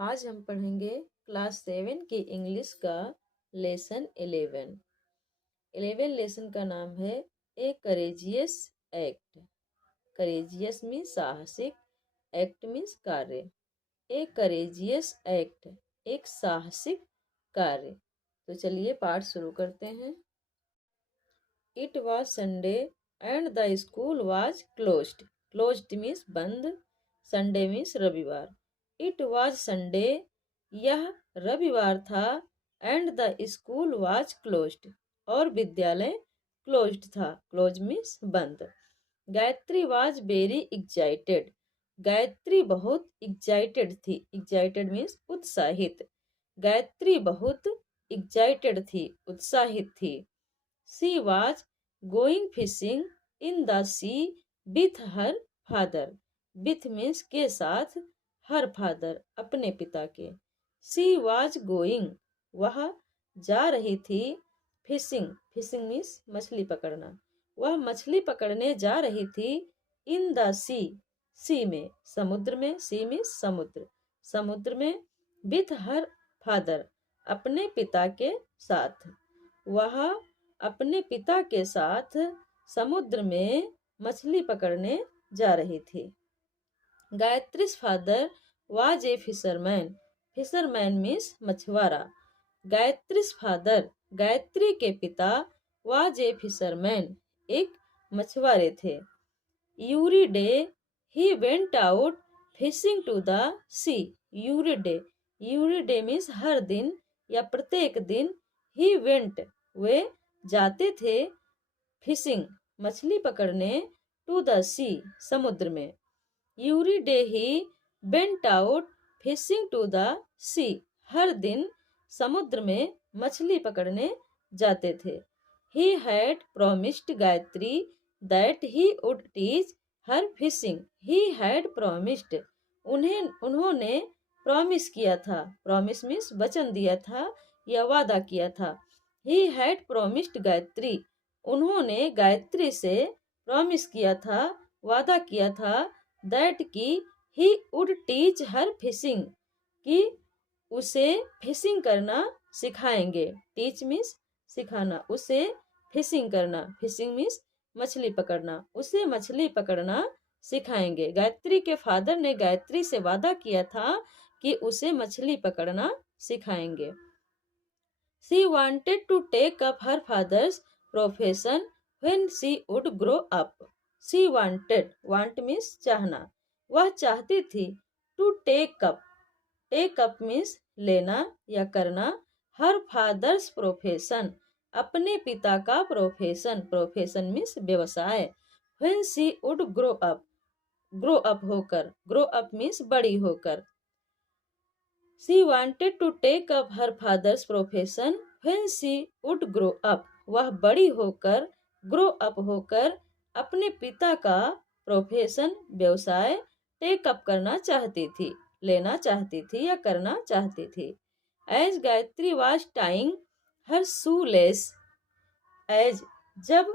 आज हम पढ़ेंगे क्लास 7 की इंग्लिश का लेसन 11। 11 लेसन का नाम है ए करेजियस एक्ट। करेजियस मीन्स साहसिक, एक्ट मीन्स कार्य। ए करेजियस एक्ट, एक साहसिक कार्य। तो चलिए पाठ शुरू करते हैं। It was Sunday and the school was closed. Closed means बंद, संडे मीन्स रविवार। इट वॉज संडे, यह रविवार था। And the school was closed, और विद्यालय क्लोज्ड था। क्लोज मीन्स बंद। Gayatri was very excited. Gayatri बहुत एक्साइटेड थी। एक्साइटेड मीन्स उत्साहित। गायत्री बहुत एक्साइटेड थी, उत्साहित थी। She was going fishing in the sea with her father. With means के साथ, हर फादर अपने पिता के। शी वॉज गोइंग, वह जा रही थी। फिशिंग, फिशिंग मीन्स मछली पकड़ना। वह मछली पकड़ने जा रही थी। इन द सी, सी में समुद्र में, सी मीन्स समुद्र, समुद्र में। विथ हर फादर, अपने पिता के साथ। वह अपने पिता के साथ समुद्र में मछली पकड़ने जा रही थी। Gayatri's father was a fisherman. Fisherman means मछुआरा। गायत्री's फादर, गायत्री के पिता, वाज ए फिशरमैन, एक मछुआरे थे। Every day he went out fishing to the sea. Every day, every day means हर दिन या प्रत्येक दिन। ही वेंट, वे जाते थे। फिशिंग, मछली पकड़ने। टू द सी, समुद्र में। Every day he went out fishing to the sea, हर दिन समुद्र में मछली पकड़ने जाते थे। He had promised Gayatri that he would teach her fishing. He had promised, उन्होंने प्रॉमिस किया था। प्रॉमिस मीन्स वचन दिया था या वादा किया था। ही हैड प्रोमिस्ड गायत्री, उन्होंने गायत्री से प्रॉमिस किया था, वादा किया था। दैट की ही वुड टीच हर फिशिंग, कि उसे फिशिंग करना सिखाएंगे। टीच मीन्स सिखाना, उसे फिशिंग करना। फिशिंग मीन्स मछली पकड़ना, उसे मछली पकड़ना सिखाएंगे। गायत्री के फादर ने गायत्री से वादा किया था कि उसे मछली पकड़ना सिखाएंगे। She wanted to take up her father's profession when she would grow up. She wanted, want means चाहना, वह चाहती थी। To take up, take up means लेना या करना। Her father's profession, अपने पिता का प्रोफेशन। प्रोफेशन मीन्स व्यवसाय। When she would grow up, grow up होकर, ग्रो अप मीन्स बड़ी होकर। She wanted to take up her father's profession when she would grow up. वह बड़ी होकर, ग्रो अप होकर, अपने पिता का प्रोफेशन, व्यवसाय, टेक अप करना चाहती थी, लेना चाहती थी या करना चाहती थी। As Gayatri was tying her shoelace, as जब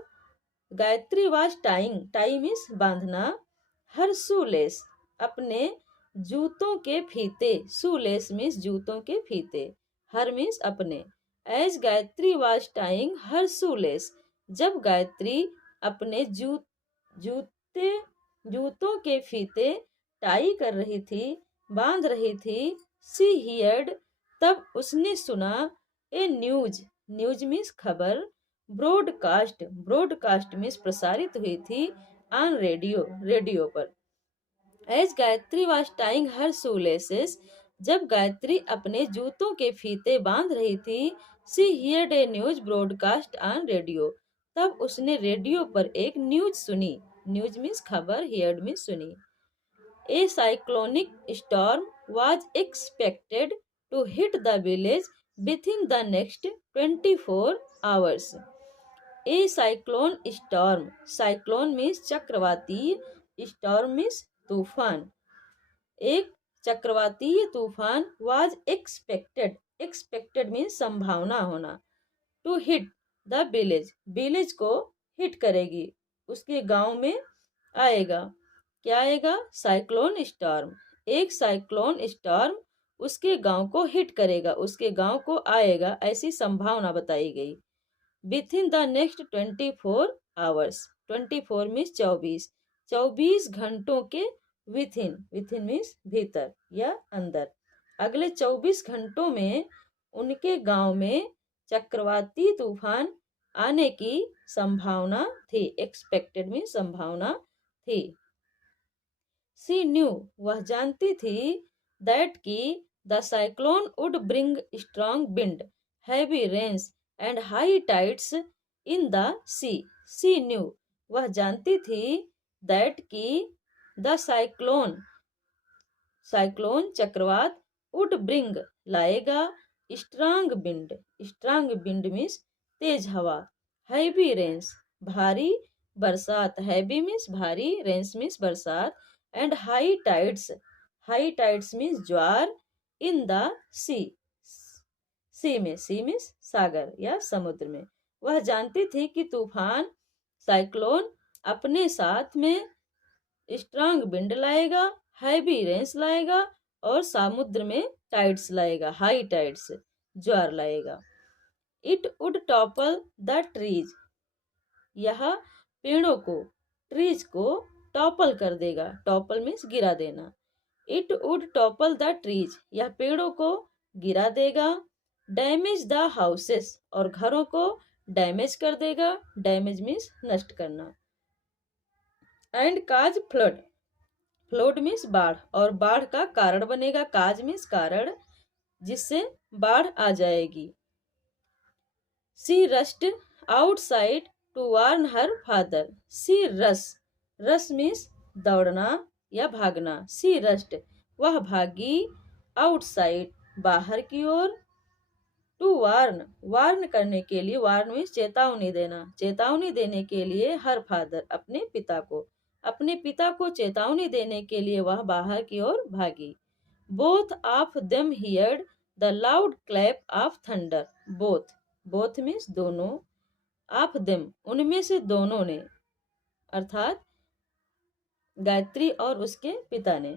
Gayatri was tying, tie means बांधना, her shoelace अपने जूतों के फीते। shoelace means जूतों के फीते। हर मीन्स अपने। As Gayatri was tying her shoelace, जब गायत्री अपने जूतों के फीते टाई कर रही थी, बांध रही थी। She heard, तब उसने सुना। ए न्यूज, न्यूज मीन्स खबर। ब्रॉडकास्ट, ब्रॉडकास्ट मीन्स प्रसारित हुई थी। ऑन रेडियो, रेडियो पर। As Gayatri was tying her shoelaces, जब गायत्री अपने जूतों के फीते बांध रही थी। She heard a news broadcast on radio, तब उसने रेडियो पर एक न्यूज सुनी। न्यूज मीन्स खबर, heard मीन्स सुनी। A cyclonic storm was expected to hit the village within the next 24 hours. A cyclone storm, cyclone means चक्रवाती, storm means तूफान। एक चक्रवातीय तूफान was expected, expected means संभावना होना। To hit the village, village को hit करेगी, उसके गांव में आएगा। क्या आएगा? Cyclone storm. एक साइक्लोन स्टॉर्म उसके गांव को हिट करेगा, उसके गांव को आएगा, ऐसी संभावना बताई गई। Within the next 24 hours, 24 means 24, 24 घंटों के विथिन, विथिन मीन्स भीतर या अंदर, अगले 24 घंटों में उनके गांव में चक्रवाती तूफान आने की संभावना थी। एक्सपेक्टेड मीन्स संभावना थी। सी न्यू, वह जानती थी, दैट की the cyclone would bring strong wind, heavy rains and high tides in the sea. She knew, वह जानती थी, दैट की द साइक्लोन, साइक्लोन चक्रवात, वुड ब्रिंग लाएगा, strong wind, strong wind means तेज हवा, हैवी रेन्स भारी बरसात, हैवी मीन्स भारी, रेन्स मीन्स बरसात, and high tides, high tides means ज्वार, इन द सी, सी में, सी मीन्स सागर या समुद्र में। वह जानती थी कि तूफान साइक्लोन अपने साथ में स्ट्रांग विंड लाएगा, हैवी रेन्स लाएगा और समुद्र में टाइड्स लाएगा, हाई टाइड्स, ज्वार लाएगा। It would topple the trees, यह पेड़ों को, ट्रीज को टॉपल कर देगा, टॉपल मीन्स गिरा देना। It would topple the trees, यह पेड़ों को गिरा देगा। डैमेज द हाउसेस, और घरों को डैमेज कर देगा, डैमेज मीन्स नष्ट करना। And cause flood, flood means बाढ़, और बाढ़ का कारण बनेगा, काज मीन्स कारण, जिससे बाढ़ आ जाएगी। She rushed outside to warn her father, she rush, rush means दौड़ना या भागना, सी रस्ट, वह भागी, आउटसाइड, बाहर की ओर, टू वार्न, वार्न करने के लिए, वार्न मीन्स चेतावनी देना, चेतावनी देने के लिए, हर फादर, अपने पिता को, अपने पिता को चेतावनी देने के लिए वह बाहर की ओर भागी। Both of them heard the loud clap of thunder, both, both means दोनों, ऑफ देम, उनमें से दोनों ने, अर्थात गायत्री और उसके पिता ने,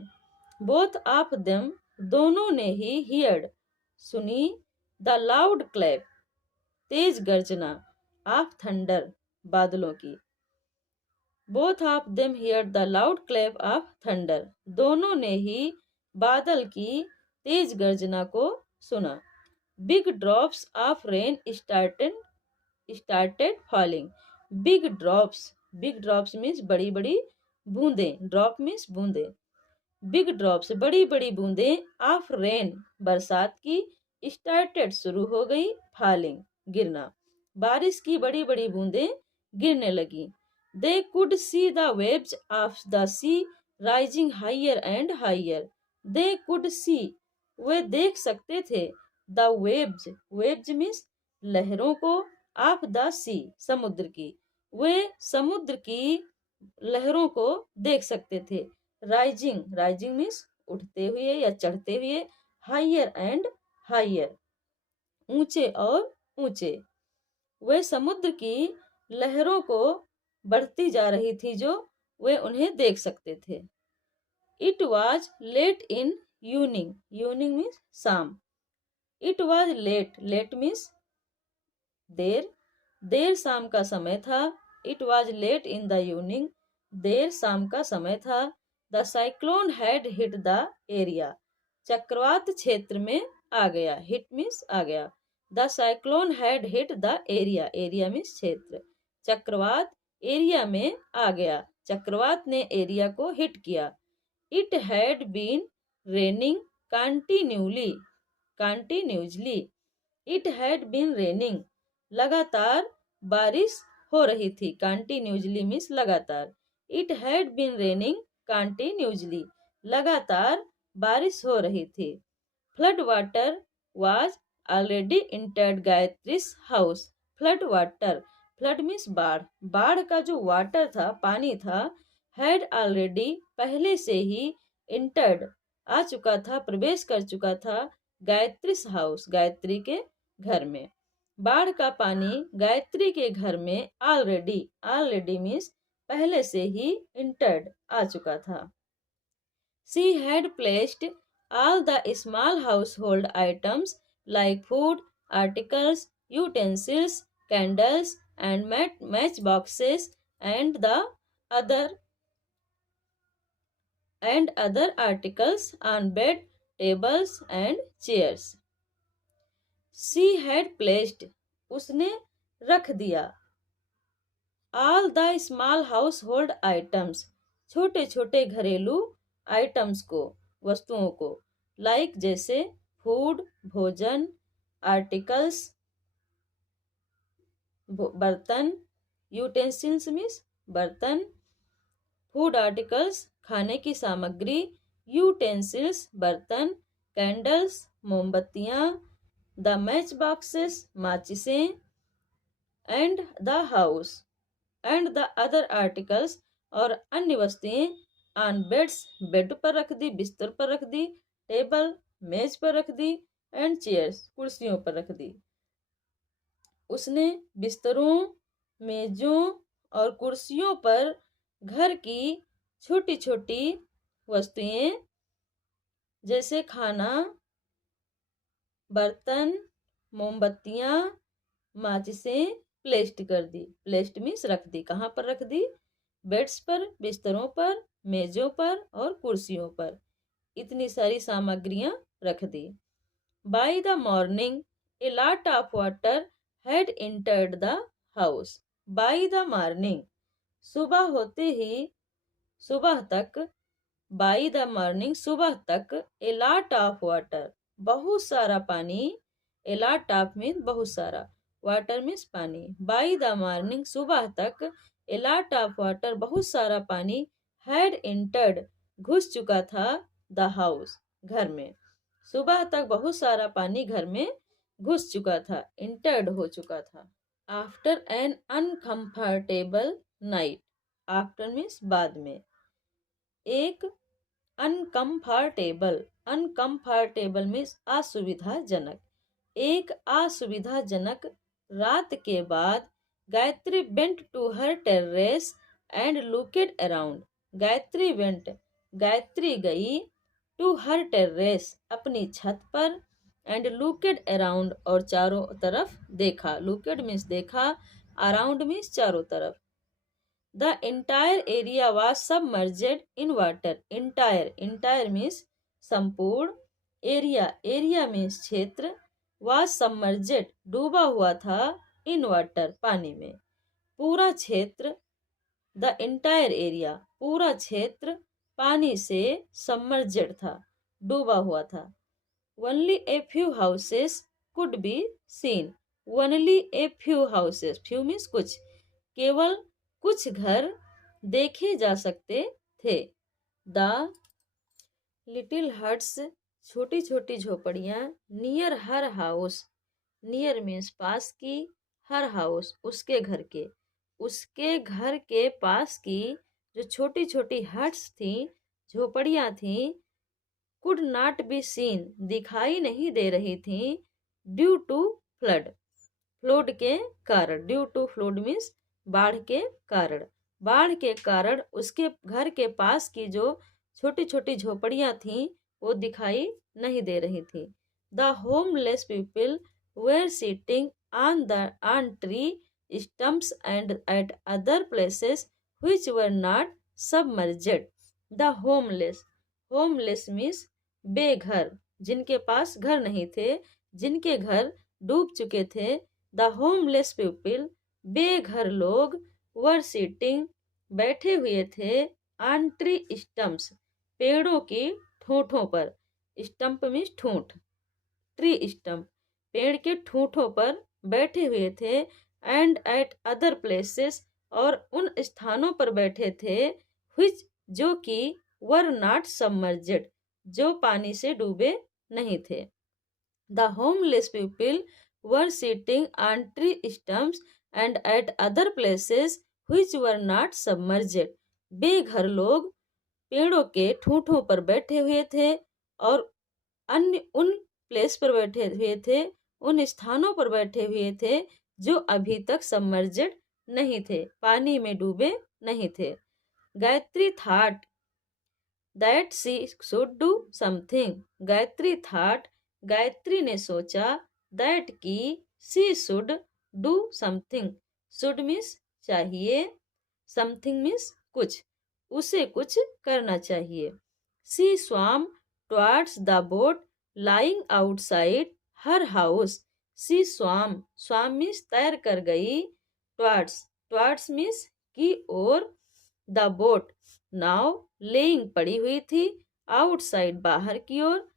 बोथ ऑफ देम, दोनों ने ही, हियर्ड, सुनी, द लाउड क्लैप, तेज गर्जना, ऑफ थंडर, बादलों की, both of them heard the loud clap of thunder, दोनों ने ही बादल की तेज गर्जना को सुना। Big drops of rain started falling, big drops, big drops means बड़ी बड़ी बूंदें, ड्रॉप मीन्स बूंदें, बिग ड्रॉप्स बड़ी बड़ी बूंदें, ऑफ रेन बरसात की, स्टार्टेड शुरू हो गई, फॉलिंग गिरना, बारिश की बड़ी बड़ी बूंदें गिरने लगी। They could see the waves of the sea rising higher and higher, they could see, वे देख सकते थे, द वेव्स, वेव्स मीन्स लहरों को, ऑफ द सी, समुद्र की, वे समुद्र की लहरों को देख सकते थे। राइजिंग, राइजिंग मीन्स उठते हुए या चढ़ते हुए, हाइयर एंड हाइयर, ऊंचे और ऊंचे, वे समुद्र की लहरों को बढ़ती जा रही थी जो वे उन्हें देख सकते थे। It was late in evening, evening means शाम, it was late, late means देर, देर शाम का समय था। It was late in the evening, देर शाम का समय था। The cyclone had hit the area, चक्रवात क्षेत्र में आ गया, हिट मीन्स आ गया। The cyclone had hit the area, area means क्षेत्र, चक्रवात एरिया में आ गया, चक्रवात ने एरिया को हिट किया। It had been raining continuously, continuously, it had been raining, लगातार बारिश हो रही थी, कंटिन्यूजली मीन्स लगातार, it had been raining continuously, लगातार बारिश हो रही थी। Flood water was already entered Gayatri's house, flood water, flood means बाढ़, बाढ़ का जो वाटर था, पानी था, हैड ऑलरेडी, पहले से ही, इंटर्ड, आ चुका था, प्रवेश कर चुका था, गायत्रीज हाउस, गायत्री के घर में। बाढ़ का पानी गायत्री के घर में ऑलरेडी, ऑलरेडी मीन्स पहले से ही, इंटर्ड, आ चुका था। She had placed All the small household items like food, articles, utensils, candles, and matchboxes and the other articles on bed, tables, and chairs. She had placed, उसने रख दिया, all the small household items, छोटे छोटे घरेलू items को, वस्तुओं को, like जैसे फूड, भोजन, आर्टिकल्स, बर्तन, यूटेंसिल्स मीन्स बर्तन, फूड आर्टिकल्स खाने की सामग्री, यूटेंसिल्स बर्तन, कैंडल्स मोमबत्तियाँ, द मैच बॉक्सेस माचिसें, and the house and the other articles और अन्य वस्तुएं, ऑन बेड्स बेड पर रख दी, बिस्तर पर रख दी, टेबल मेज पर रख दी, एंड चेयर्स कुर्सियों पर रख दी। उसने बिस्तरों, मेजों और कुर्सियों पर घर की छोटी छोटी वस्तुएं जैसे खाना, बर्तन, मोमबत्तियाँ, माचिसें प्लेस्ड कर दी। प्लेस्ड मीन्स रख दी। कहाँ पर रख दी? बेड्स पर, बिस्तरों पर, मेजों पर और कुर्सियों पर। इतनी सारी सामग्रियां रख दी। By the morning a lot of water had entered the house. By the morning, सुबह होते ही, सुबह तक, बाय द मॉर्निंग सुबह तक, ए लॉट ऑफ वाटर बहुत सारा पानी, ए लॉट ऑफ मीन बहुत सारा, वाटर मीन्स पानी। बाय द मॉर्निंग सुबह तक, ए लॉट ऑफ वाटर बहुत सारा पानी, हैड एंटर्ड घुस चुका था, द हाउस घर में। सुबह तक बहुत सारा पानी घर में घुस चुका था, एंटर्ड हो चुका था। After an uncomfortable night, after means बाद में, एक अनकंफर्टेबल, अनकंफर्टेबल मीन्स असुविधाजनक, एक असुविधाजनक रात के बाद, Gayatri went to her terrace and looked around. Gayatri went, Gayatri गई, टू हर टेरेस अपनी छत पर, एंड लुकेड अराउंड और चारों तरफ देखा। लुकेड मीन्स देखा, अराउंड मीन्स चारों तरफ। The entire area was submerged in water. Entire, entire means संपूर्ण, area, area means क्षेत्र, was submerged डूबा हुआ था, in water पानी में, पूरा क्षेत्र, the entire area पूरा क्षेत्र पानी से submerged था, डूबा हुआ था। Only a few houses could be seen. Only a few houses, few means कुछ, केवल कुछ घर देखे जा सकते थे। द लिटिल हट्स छोटी छोटी झोपड़ियाँ, near her house, near means पास की, हर हाउस उसके घर के, उसके घर के पास की जो छोटी छोटी हट्स थी, झोपड़ियाँ थी, कुड नॉट बी सीन दिखाई नहीं दे रही थी, ड्यू टू फ्लड फ्लड के कारण, ड्यू टू फ्लड मीन्स बाढ़ के कारण, बाढ़ के कारण उसके घर के पास की जो छोटी छोटी झोपड़ियाँ थीं वो दिखाई नहीं दे रही थी। The homeless people were sitting on tree stumps and at other places which were not submerged. The homeless, homeless means बेघर, जिनके पास घर नहीं थे, जिनके घर डूब चुके थे। द होमलेस पीपल बेघर लोग, वर सीटिंग बैठे हुए थे, ऑन ट्री स्टम्प्स पेड़ों की ठूंठों पर, स्टम्प मीन्स ठूंठ, ट्री स्टम्प पेड़ के ठूंठों पर बैठे हुए थे, एंड एट अदर प्लेसेस और उन स्थानों पर बैठे थे, which जो कि वर नॉट सबमर्जेड जो पानी से डूबे नहीं थे। The homeless people were sitting on tree stumps and at other places which were not submerged. बेघर लोग पेड़ों के ठूंठों पर बैठे हुए थे और अन्य उन प्लेस पर बैठे हुए थे, उन स्थानों पर बैठे हुए थे जो अभी तक सबमर्जेड नहीं थे, पानी में डूबे नहीं थे। Gayatri thought that she should do something. Gayatri thought, Gayatri ने सोचा, that कि she should do something. should means चाहिए, something means कुछ, उसे कुछ करना चाहिए. She swam towards the boat lying outside her house. She swam, swam means तैर कर गई, towards, towards means की ओर, the boat नाव लेइंग पड़ी हुई थी, आउटसाइड बाहर की ओर,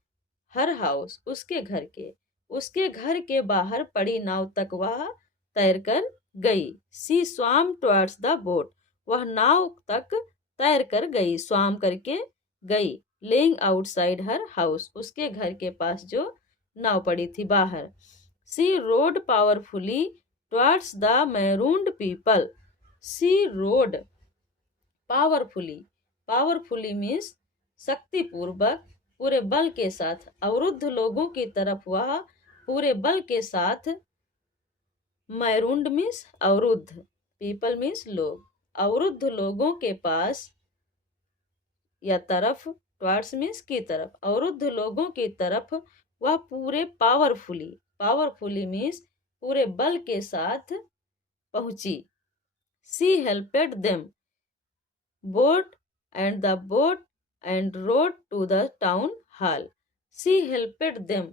हर हाउस उसके घर के बाहर पड़ी नाव तक वह तैर कर गई. सी स्वाम टुवर्ड्स द बोट, वह नाव तक तैर कर गई, स्वाम करके गई. लेइंग आउटसाइड हर हाउस, उसके घर के पास जो नाव पड़ी थी बाहर. Sea rode powerfully towards the marooned people. Sea rode powerfully, powerfully means शक्तिपूर्वक, पूरे बल के साथ, अवरुद्ध लोगों की तरफ वह पूरे बल के साथ, मैरून्ड मीन्स अवरुद्ध, पीपल मीन्स लोग, अवरुद्ध लोगों के पास या तरफ, टुवर्ड्स मीन्स की तरफ, अवरुद्ध लोगों की तरफ वह पूरे पावरफुली, पावरफुली मीन्स पूरे बल के साथ पहुंची. सी हेल्पेड them boat and the boat and rode to the town hall. She helped them.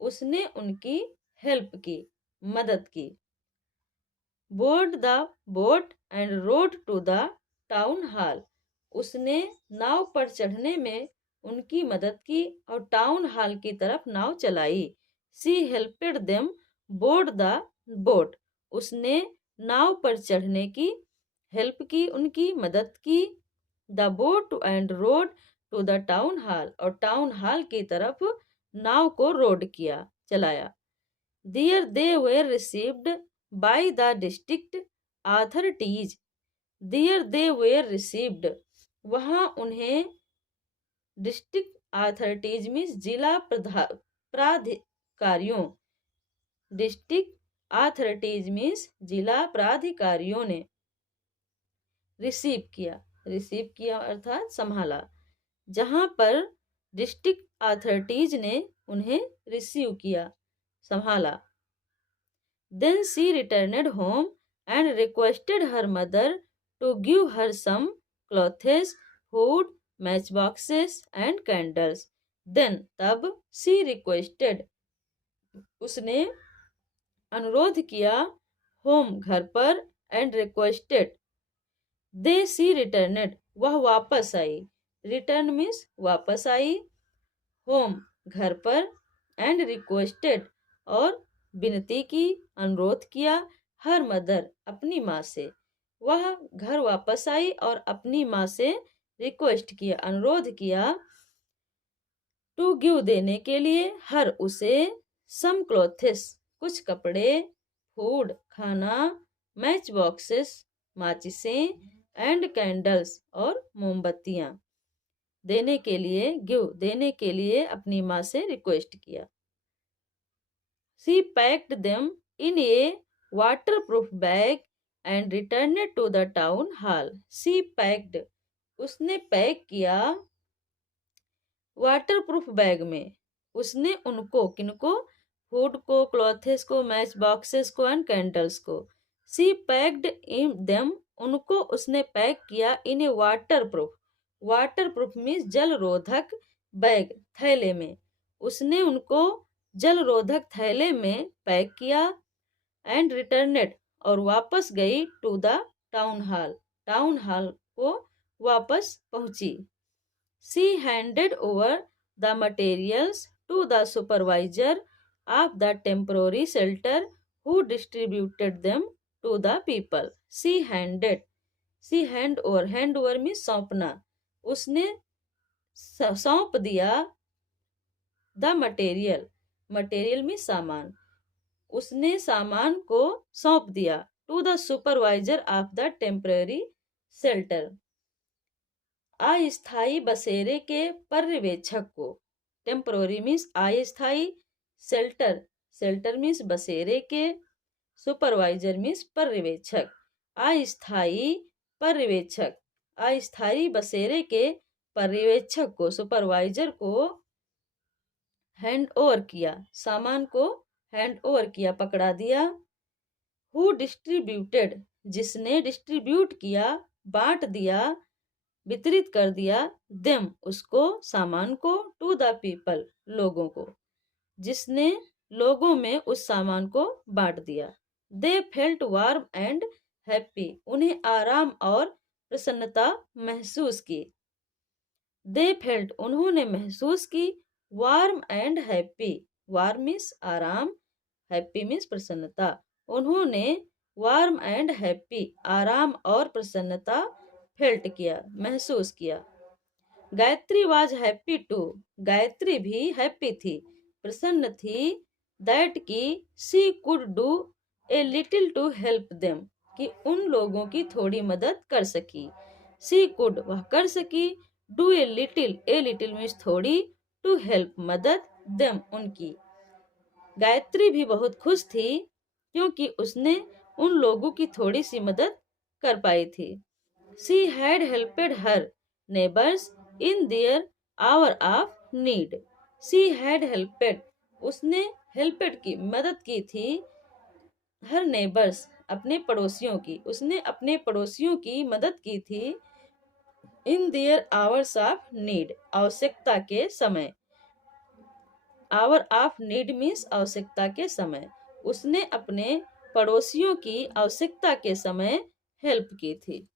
उसने उनकी हेल्प की, मदद की. board the boat and rode to the town hall. उसने नाव पर चढ़ने में उनकी मदद की और टाउन हॉल की तरफ नाव चलाई. She helped them board the boat. उसने नाव पर चढ़ने की हेल्प की, उनकी मदद की. The boat and rowed to the town hall, और टाउन हॉल की तरफ नाव को रोड किया, चलाया. There they were received by the district authorities. There they were received, वहां उन्हें डिस्ट्रिक्ट अथॉरिटीज मीन्स जिला प्राधिकारियों, डिस्ट्रिक्ट अथॉरिटीज मीन्स जिला प्राधिकारियों ने रिसीव किया, रिसीव किया अर्थात संभाला, जहां पर डिस्ट्रिक्ट अथॉरिटीज ने उन्हें रिसीव किया, संभाला. Then she returned home and requested her mother to give her some clothes, food, match boxes and candles. Then तब, शी रिक्वेस्टेड, उसने अनुरोध किया, होम घर पर, एंड रिक्वेस्टेड, दे सी रिटर्नेड, वह वापस आई, रिटर्न मीन्स वापस आई, होम घर पर, एंड रिक्वेस्टेड और विनती की, अनुरोध किया, हर मदर अपनी माँ से, वह घर वापस आई और अपनी माँ से रिक्वेस्ट किया, अनुरोध किया, टू गिव देने के लिए, हर उसे, सम क्लोथेस कुछ कपड़े, फूड खाना, मैच बॉक्सेस माचिसें, एंड कैंडल्स और मोमबत्तियां देने के लिए, गिव देने के लिए अपनी माँ से रिक्वेस्ट किया. She packed them in a waterproof bag and returned to the town hall. She packed, उसने पैक किया, वाटरप्रूफ बैग में, उसने उनको, किनको, फूड को, क्लॉथेस को, मैच बॉक्सेस को एंड कैंडल्स को. शी पैक्ड इन देम, उनको उसने पैक किया, in a waterproof, waterproof means जल रोधक बैग, थैले में, उसने उनको जल रोधक थैले में पैक किया, एंड रिटर्नेड और वापस गई, to the town hall, town hall को वापस पहुंची. She handed over the materials to the supervisor of the temporary shelter who distributed them to the people. She handed, she hand over means सौंपना, उसने सौंप दिया, द मटेरियल, मटेरियल मीन्स सामान, उसने सामान को सौंप दिया, to the supervisor of the temporary shelter, अस्थायी बसेरे के पर्यवेक्षक को. टेम्पररी मीन्स अस्थायी, शेल्टर, शेल्टर मीन्स बसेरे के, सुपरवाइजर मीन्स पर्यवेक्षक, अस्थायी पर्यवेक्षक, अस्थायी बसेरे के पर्यवेक्षक को, सुपरवाइजर को हैंड ओवर किया, सामान को हैंड ओवर किया, पकड़ा दिया। हु डिस्ट्रीब्यूटेड, जिसने डिस्ट्रीब्यूट किया, बांट दिया, वितरित कर दिया, देम, उसको, सामान को, टू द पीपल, लोगों को, जिसने लोगों में उस सामान को बांट दिया। They felt warm and happy, उन्हें आराम और प्रसन्नता महसूस की। दे फेल्ट, उन्होंने महसूस की, warm and happy, warm means आराम, हैप्पी मीन्स प्रसन्नता, उन्होंने वार्म एंड हैप्पी, आराम और प्रसन्नता फेल्ट किया, महसूस किया। Gayatri was happy to, Gayatri भी हैप्पी थी, प्रसन्न थी, दैट की she could do a little to help them, कि उन लोगों की थोड़ी मदद कर सकी। शी कुड, वह कर सकी, डू ए लिटिल मीन्स थोड़ी, टू हेल्प मदद, देम उनकी। गायत्री भी बहुत खुश थी क्योंकि उसने उन लोगों की थोड़ी सी मदद कर पाई थी। She had helped her neighbors in their hour of need. She had helped, उसने helped की, मदद की थी, her neighbors, अपने पड़ोसियों की, उसने अपने पड़ोसियों की मदद की थी, in their hours of need, आवश्यकता के समय। hour of need means आवश्यकता के समय, उसने अपने पड़ोसियों की आवश्यकता के समय हेल्प की थी।